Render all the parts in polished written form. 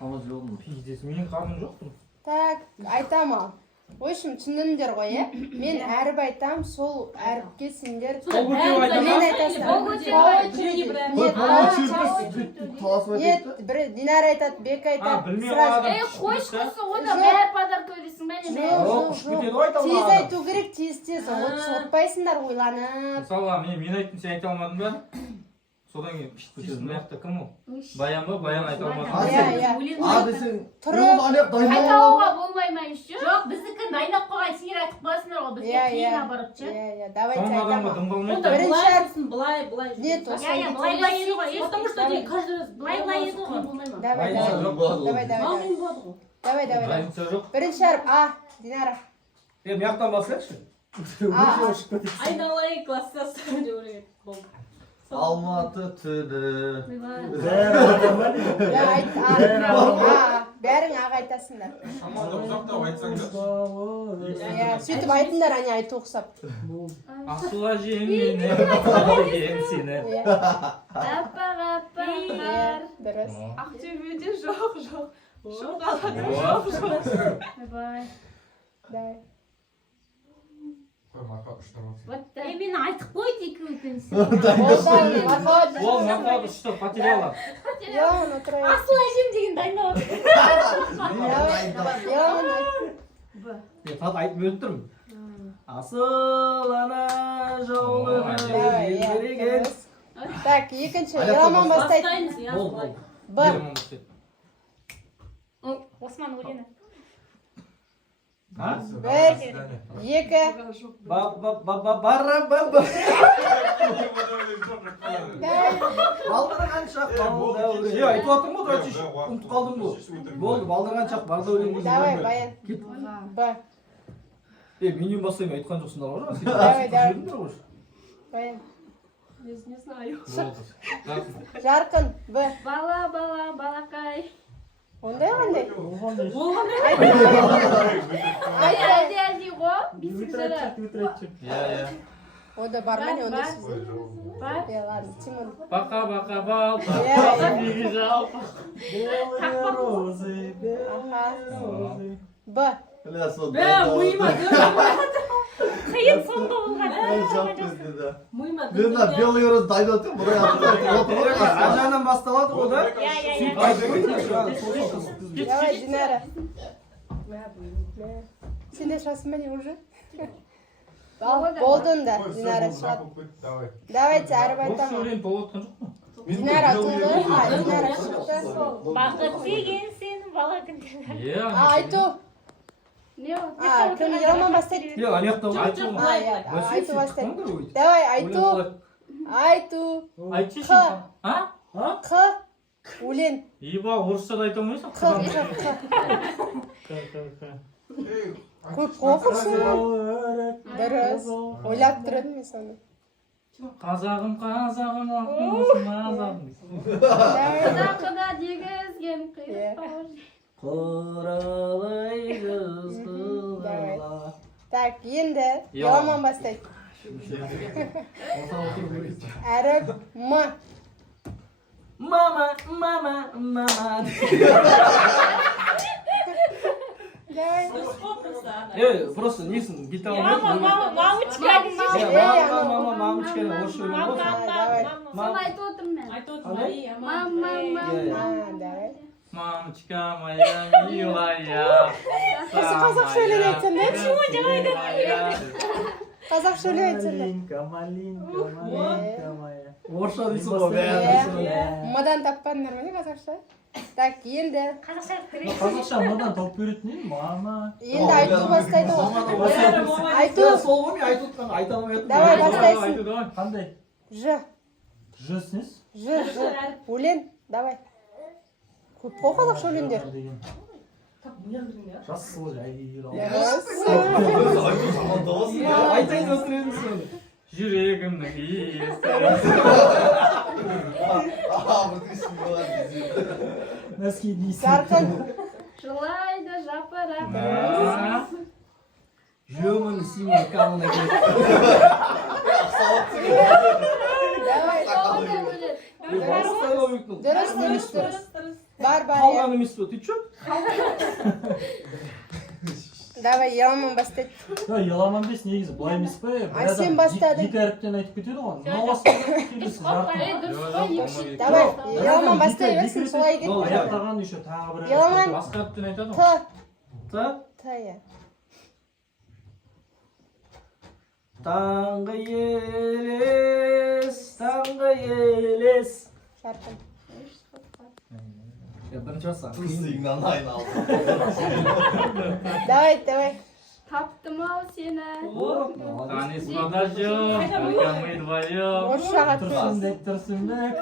Қамаз жолдың. Пиздец, менің қарным жоқ тұр. Так, айтам ал. В общем, түсіндіңдер ғой, е? Мен әріп айтам, сол әріпке сендер Сол көтеу айтам. мен айтасың. Нет, бір Динар айтады, Бек айтады. Білмей қаладым. Қойшы қойсы, онда бәрі подарка ойлайсың ба не? Құш кетеді ғой айта Тез алмаған. айту керек, тез. Отпайсыңдар ойланып. Мысалға, мен айттым, сен айта алмадың ба? Содан кейін пішіп көтердім. Мына жақта кім ол? Баян ба? Баян айта алмадың. Десең, Тұрып. Айтауға болмай ма еще? Жоқ, біздікі дайындап қойған сендер айтып қоясыңдар ғой, бізге кейін наоборот ше. Давайте Соңғы адамға айтам. дым қалмайды. Былай болсын, былай. Нет, былай еді ғой. Потому что каждый раз былай еді ғой, болмай ма? Давай. Разница жоқ. Бірінші әріп, Динара. Мына жақтан басайықшы. Айналайын класстас деп ойлайды. Болды. Алматы түні. Бәрің аға айтасыңдар. Ұзақтап айтсаңдар. Сөйтіп айтыңдар, әне айту ұқсап. Асыл әжем мені деген сені. Аппақ. Дұрыс. Ақтөбеде жоқ. Шоқалада Бай. Давай. Қой, марқа ұштап алсын. Мені айтып қойды екеуі екенсің. Ол мақалды ұшты потеряла. Яғын отырайын. Асыл әжем деген дайындап Тат айтып өліп тұрмын. Асыл ана жаулығы жерген. Так, екінші, еламан бастайды. бастаймыз. Б. Осман өлені. Бір, екі. Балдырған шақ балда өлен. Айтып отырмын ғой, дұрыс ұмытып қалдым бұл. Болды, балдырған шақ барда өлен. Давай, Баян. Б. Менен бастаймын, айтқан жоқсыңдар ғой. Давай. Баян. Не знаю. Жарқын. Б. Балақай. Ондай қандай? Әлде ғой, бесік жыры. Онда бар ма не ондай сөз? Бар. Ладно, Тимур. Бақа бал, неге жалпы. Б. Мыйма Қиын сонда болған. Мыйма Мен белый роз дайын өтем, бұрай Ажанан басталады ғой да? Давай, Динара. Сен де шығасың ба не уже? Болдың да, Динара шығады. Давайте, әріп айтамын. Өлен толып отқан жоқ па? Динара тұлды. Динара шықты. Бақыт деген сенің бала күндері. Айту. Кім еламан бастайды? Ана жақта Айту бастайды. Давай, айту. Айтшы. Қ. Өлен. Еба, орысша да айта алмайсың? Қ. Көп қоқырсың. Дұрыс. Ойлап тұрдым мен соны. Қазағым, ақтың болсын азағым. Қазақына дегізген қиырпауыр. Құралай қызғылала. Так, енді еламан бастайды. Әріп М. Мама. Давай. Просто несін, бит Мамочка. мамочканы орысша өлең ғой. Соны айтып отырмын мен. Мама. Давай. Мамочка моя милая. Қазақша өлең айтсам да? Қазақша өлең айтсам да? Малинка моя. Орысша дейсің ғой бәрі. Мыдан таппадыңдар ма не қазақша? Так, енді. Қазақша мынадан тауып беретін едім, мама. Енді айту бастайды ғой. Айту. Сол ғой, мен айтып отқан, айта алмай Давай, бастайсың. Қандай? Ж. Ж снес? Ж. Өлен. Давай. Көп қой қазақша өлеңдер. Жасыл жайыл. Айтайын өсіредіңіз соны. Жүрегімнің иесі. Носки дейсің. Жарқын. Жылайды жапырақ. Жөмін симен камына келеді. Давай. Соны өледі. Дұрыс. Бар, бар, Қалған емес пе, ты чё? Давай, еламан бастайды. Еламан бес негізі былай емес пе? А сен бастадың. Екі әріптен айтып кетеді ғой. Мынау басқа келесі жарқын. Давай, еламан бастай берсін, солай кет. Аяқтаған еще тағы бір Еламан. Басқа әріптен айтады Т. ғой. Т. Т, иә. Таңғы елес. Жарқын. Бірінші бассаң. Қиыннан айналды. Давай. Таптым ау сені. Танисмада жоқ, только мы вдвоем. Орысшаға Тұрсынбек.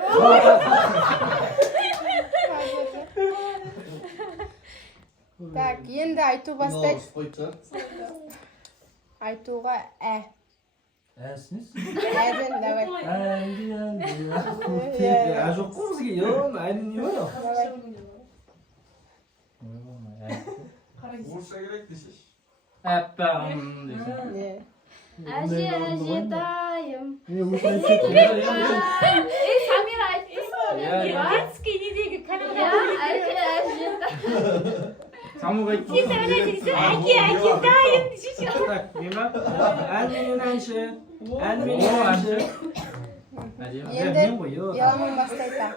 Так, енді айту бастайды. Орыс қойшы. Айтуға ә. Әсінес? Әден, давай. Әнді. Ә жоқ қой бізге, ем, әлі не бар? орысша керек десеш. Әппағым десең. Не. Әже дайым. Самира айтты. Батский недегі каналда. Әже Самуға айтты. Әке дайым. Так, нема? Ән менен әнші. Ән О, менен әнші. Әдемі. Енді мен ғой, ё. еламан бастайды. Так.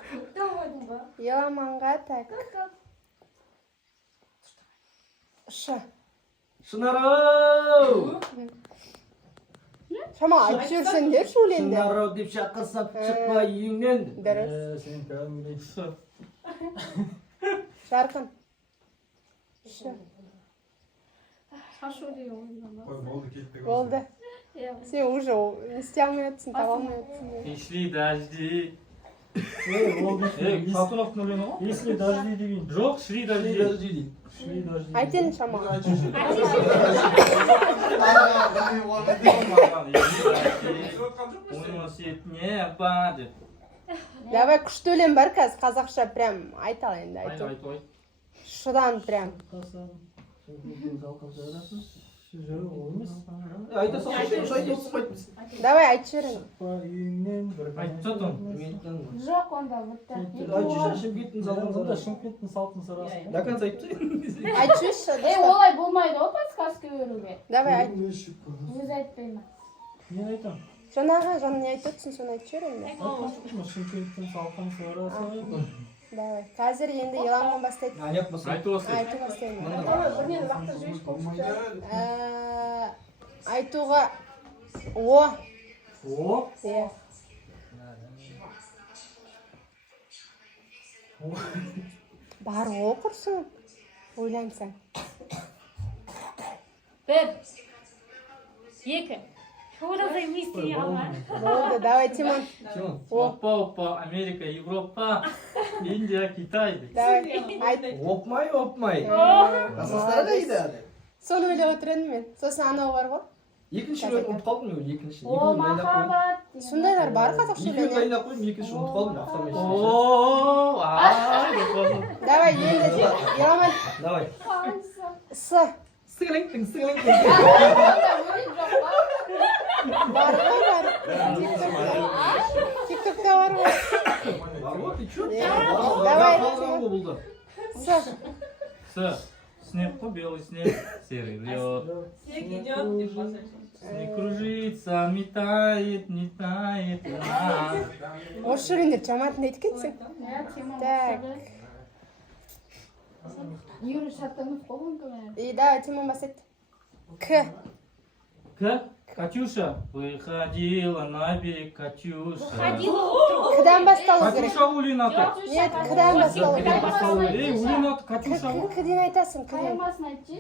Еламанға так. Ш. Шынарау! Шама айтып жүрсеңдерші өлеңді. Шынарау деп шақырсам шықпа үйіңнен. Дұрыс. Сен кәдімгідей. Жарқын. Ш. Ой, болды кеттік. Болды. Сен уже не істей алмай отырсың, таба алмай отырсың. Ишли дожди. Ол Сатуновтың өлеңі ғой? Если дожди деген. Жоқ, шли дожди. Шли дожди. Айтен шама. Уносит небо деп. Давай күшті өлең бар қазір, қазақша прям айтал енді айту. Айт. Шыдан прям. Айта салшы, айта салшы. Давай айтып жіберің. Айт тұтым. жоқ онда бұтта. Айтшы шашып кеттің салдың Сонда Шымкенттің салтын сарасы. До конца айтып Айтып жүрші. Олай болмайды ғой подсказка беруге. Давай айт. Өзі айтпаймын. Мен айтам. Жаңа не айтып отырсың, соны айтып жіберің. Шымкенттің салтын сарасы. Давай. Қазір енді еламан бастайды. Аяқ басып. Айту осы. Айту бастаймын. О. Айтуға о. О. Иә. Бар оқырсың, ойлансаң. 1 2 Шоуразай мистери алма. Болды, давай, Тимон. Опа, Америка, Европа, Индия, Китай. Давай, айт. Опмай. Асастары қайда? Соны ойлап отыр едім мен. Сосын анау бар ғой. Екінші өлең ұмытып қалдым мен екінші. О махаббат. Сондайлар бар қазақша Екеуін өлең. дайындап қойдым, екінші ұмытып қалдым. Автоматически. О, Давай, енді еламан. Давай. С. Сығылыңтың. Бар ғой, бар. Тиктокта бар ғой. Бар ғой, ты чё? Давай, Қалған ғой бұлды. С. Снег, белый снег, серый лед. Снег кружится, метает. Осы өлеңдер жаматын айтып кетсің. Так. Юрий Шатанов болған кімі? И давай, Тимон бастайды. К. Катюша, выходила на берег Катюша. Кдан басталу керек. Катюша өлең аты. Нет, кдан басталу керек. Ей, өлең аты Катюша ғой. Кден айтасың, кден. Қайырмасын айтшы.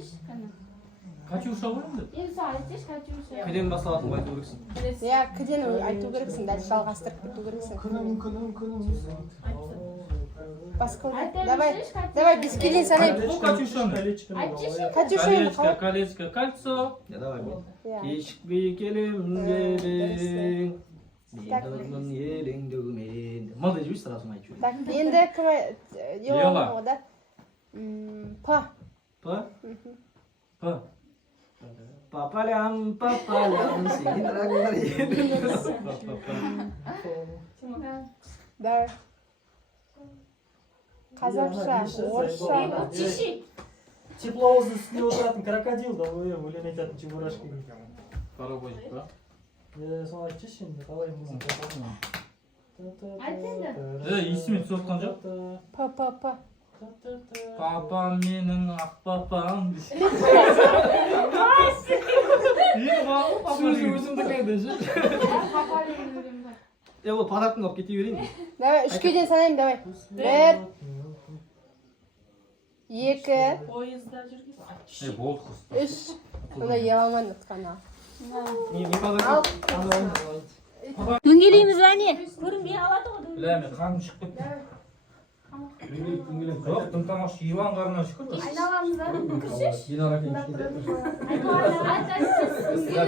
Катюша ғой енді. Енді айтшы Катюша. Кеден басталатын айту керексің. Иә, кден айту керексің, дальше жалғастырып кету керексің. Басқа давай, без кеден санайық. Бұл Катюшаны. Айтшы. Катюша, Колечко, кольцо. Давай, мен. иә. Кешікпей келемін елең. Менің елеңдігімен. Мынандай жібейсіз сразу айтып жібер. Так, енді кім еламан ғой да? П. Папалям, сен рағдар елің. Давай. қазақша орысша Чищи. Тепловоздың үстінде отыратын крокодил да өлең айтатын чебурашка. Паровозик па? Соны айтшы енді қалай музыка. Айт енді. Есіме түсіп отқан жоқ. па Папам менің ақ папам. сөзі өзімдікі еді ше. Ол подарканы алып кете берейін. давай үшке дейін санаймын давай 1 2 Пойызда жүрген. Болды қыз. 3 онда еламан ұтқаны Не подарок? Дөңгелейміз әне. Көрінбей қалады ғой. Бля, мен қаным шығып кетті. Жоқ, тымтамақшы Иван қарына шүкір. Айналамыз да.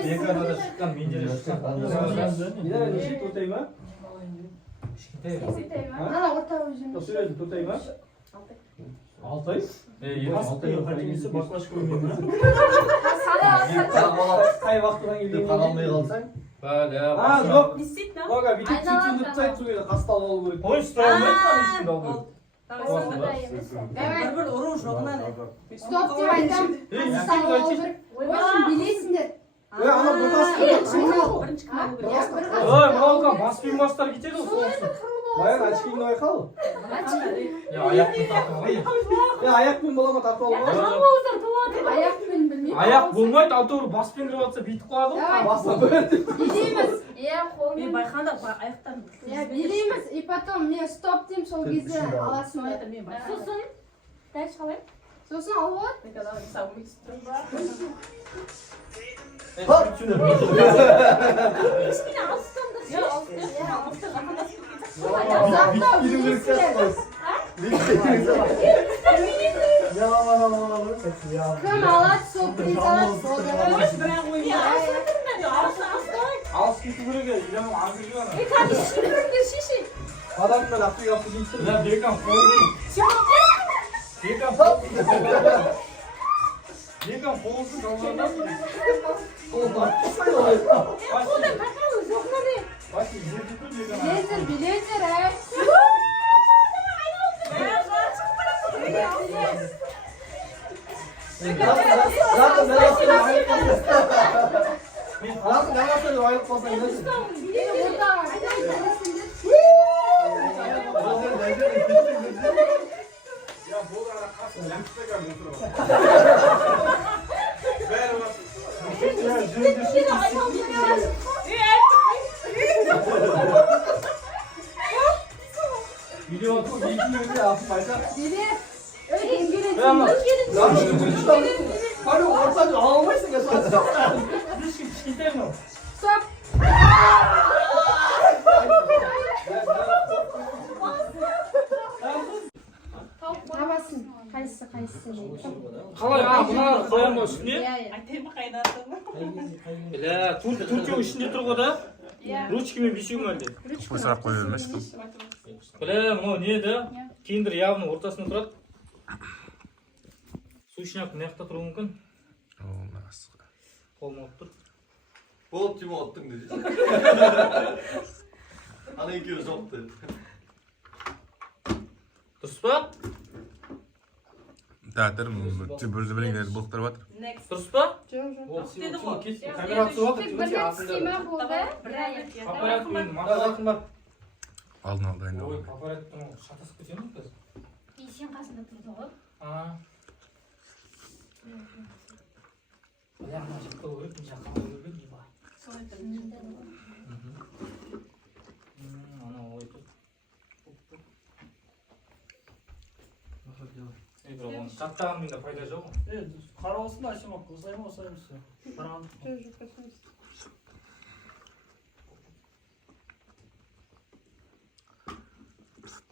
Бекарда шыққан, менде де шыққан. Неше тотай ма? Кішкентай. ана ортаға жүрмін Сөйледі тотай ма? 6 ай? Қателесі баклашка ойнаймын. Қай уақытынан келген? Қаралмай қалсаң. Жоқ. Бага, бүйтіп сөйтіп ұтсайды сол кезде қастал болу керек. Ой, ұстай алмайды ма ішінде алды? бір ұру жоғынан стоп деп айтамын ойшын билейсіңдер Ана бір қасты. Ой, мынауға баспен бастар кетеді ғой соғысы. Баян очкиңді байқал. Аяқпен тартып алайын. Аяқпен бола ма тартып алма? аяқпен білмеймін Аяқ болмайды, алтауыр баспен кіріп жатса бүйтіп қалады ғой. Басына бөледі. билейміз Мен байқанда аяқтарын. билейміз и потом мен стоп деймін сол кезде аласың Сосын. Дальше қалай? сосын алып алады Кішкене алыстандыр. кім алады сол приз алады сол Алыс кету керек еді, иляның азы жуана. Подаркмен ақтың алып дейсің. Бля, Бекам қолын. Бекам қолын. Бекам қолын қалғандасың. Басы, жерді көр Бекам. билейсіздер билейсіздер Айлық болсаң несін? Ya bu ara kasım yapsa gel otur. Ver basın. Video atıyor, bilgi yapıp paylaşır. Biri öyle İngilizce. Hani ortadan ağlamayısın ya sen. Кішкентай ма? Stop. Табасын. Қайсысы Қалай, мына қоян ба үстіне? Айтайын қайдан. Бля, төртеу ішінде тұр ғой да? Ручкамен бесеу ма әлде? Сұрақ қоя бермеші. Бля, мынау не еді? Киндер явно ортасында тұрады. Сушняк мына жақта тұруы мүмкін. Қолым алып тұр. Болып тима оттың деді. Ана екеуі жоқты. Дұрыс па? Тәтір, бірді біліңдер бұлықтар батыр. Дұрыс па? Камера түсіп отыр. Аппарат мен мақсатым бар. Алдын ал дайындау. Ой, аппараттың шатасып кетемін қазір. Сен қасында тұрды ғой. Бля, мына жақта көріп, мына жаққа көріп, ебай. Ана ой тұр. Бірақ оны жаттағанмен де пайда жоқ. Қарауысын да ашамақ, осылай ма все.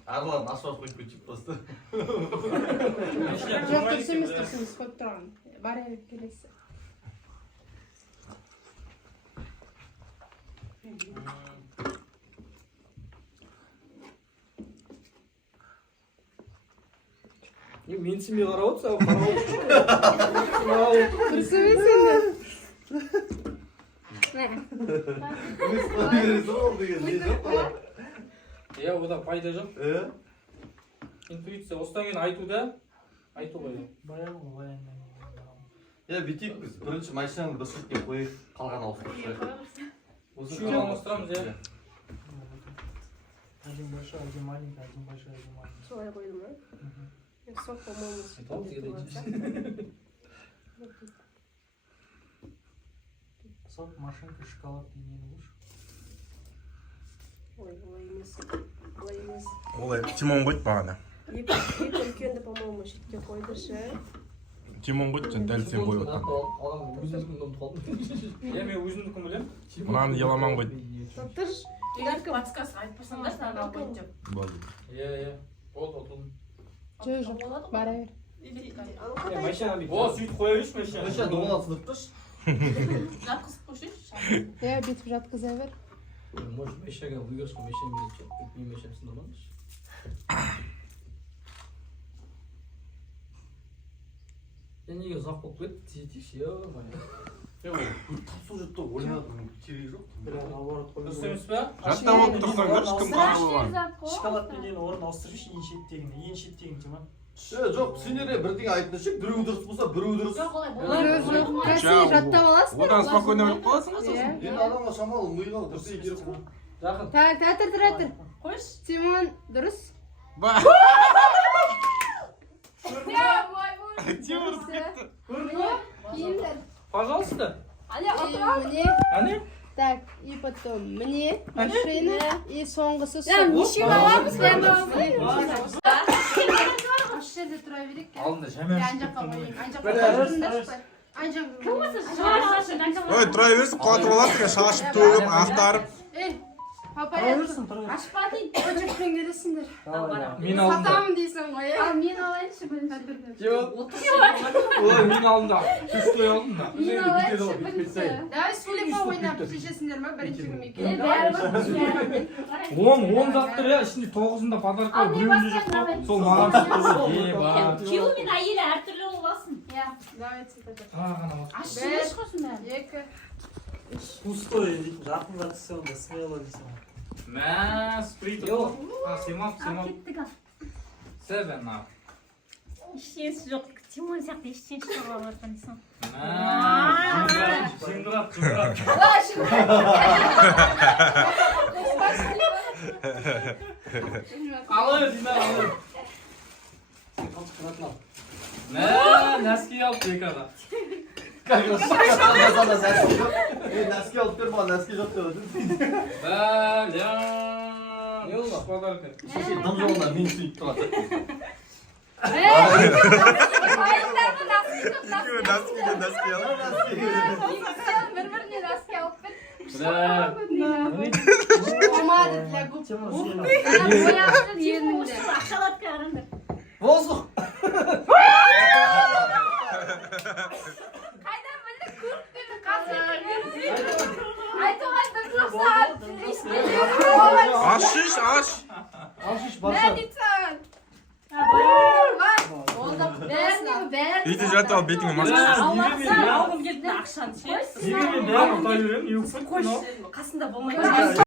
Арлан, асфalt қойып кетіп басты. Жоқ, дұрыс емес, қойып тұрған. Бар еді келесі. Менсінбей қарап отырсың, Дұрыс емес енді. Иә, одан пайда жоқ. Интуиция. Осыдан кейін айту ғой. Баяғы ғой баяннан. Я бүйтейік біз. Бірінші машинаны бір шетке қойып, қалған ауыстырып. Үшеуін алмастырамыз, иә. Один большой, один маленький, один большой, один маленький. Солай қойдым, а? Сок, по-моему, Сок, машинка, шоколад нені лучше? Ой, олай емес. Олай емес. Олай, Тимон қойды бағана. Екі үлкенді, по-моему, шетке қойдыршы. Тимон қойды, сен дәл сен қойып отырған. Иә, мен өзімдікін білемін. Мынаны еламан қойды. Тұрш. Подсказка айтпасаңдар саған алып қойып. Болды. Иә. Болды. Жоқ, бара бер. Машина бит. О, сөйтіп қоя берші машина. Машина доғалап сынып тұрш. Жатқызып қойшы. Иә, бүйтіп жатқыза бер. Может, машинаға выигрыш қой, машина береді. Мен машинасы нормально. Я неге ұзақ болып кетті, тиетейші, ё-моё. Тапсу жұтты, ойнадың керегі жоқ. Бірақ наоборот қойып Дұрыс емес па? Жатта болып тұрсаңдар, кім қағыл болған. шоколад деген орын ауыстырыш ең шеттегін Тимон. Жоқ, сендер бірдеңе айтыңдаршы, біреу дұрыс болса, біреу дұрыс. Жоқ, олай Жоқ, болмайды. красиво жаттап аласың. Одан спокойно біліп қаласың ғой сосын. Иә. Енді адамға шамалы миға дұрыс керек қой. Жақын. Тұр. Қойшы. Тимон, дұрыс. Тимур кетті. Киімдер. Пожалуйста. Міне. Ане? Так, и потом мне машина и соңғысы су. нешеу аламыз, бәрін Осы жерде тұра берейік. Алдында жәмәр Ана жаққа қояйын. Ана жаққа қояйын. Ана жаққа. Ой, тұра берсін, құлатып аласың ya, шашып төгіп, ақтарып. Папа, Тұрсын, тұра. ашпа дейді. о жақпен келесіңдер. Мен алдында. Сатамын дейсің ғой, Ал мен алайыншы бірінші. Ой, мен алдында. Шестой алдында. Мен алайыншы бірінші. Давай сулепа ойнап шешесіңдер ма? Бірінші күн екеуі. Бәрібір. 10 заттыр я, ішінде 9-ында подарка, біреуінде жоқ па? Сол маған шықты ғой. Бар. Күйеуі мен әйелі әртүрлі боласың. Иә, давайте цветочек. Ғана бар. Ашшылы шықсын бәрі. Екі. Пустой, жақынға түссе онда смело дейсің. Мә, сприт. Семап. Кеттік ал. 7 now. Ештеңесі жоқ. Тимон сияқты ештеңе шығарып алып жатқан Жыңғырап. Алыр, Динар, алыр. Мә, нәски алып екада. Нәски алып бер, маған нәски жоқ деп өтін. Бәлям. Не oldu? Подарка. Дым жолында мен сөйтіп тұрады. Нәски алып. бір-біріне носки алып бер. Помада для губ. Тимон, сен Ерніңде. Ақшалап қараңдар. Воздух! Қайдан білді көріппені қазір. Айтуға дұрыс сағат. Аш. Алшыш барша. Үйде жатып ал, бетіңе маска. Алғым келді ақшаны ше. Неге мен бәрін ұта беремін? Қойшы, қасында болмайды.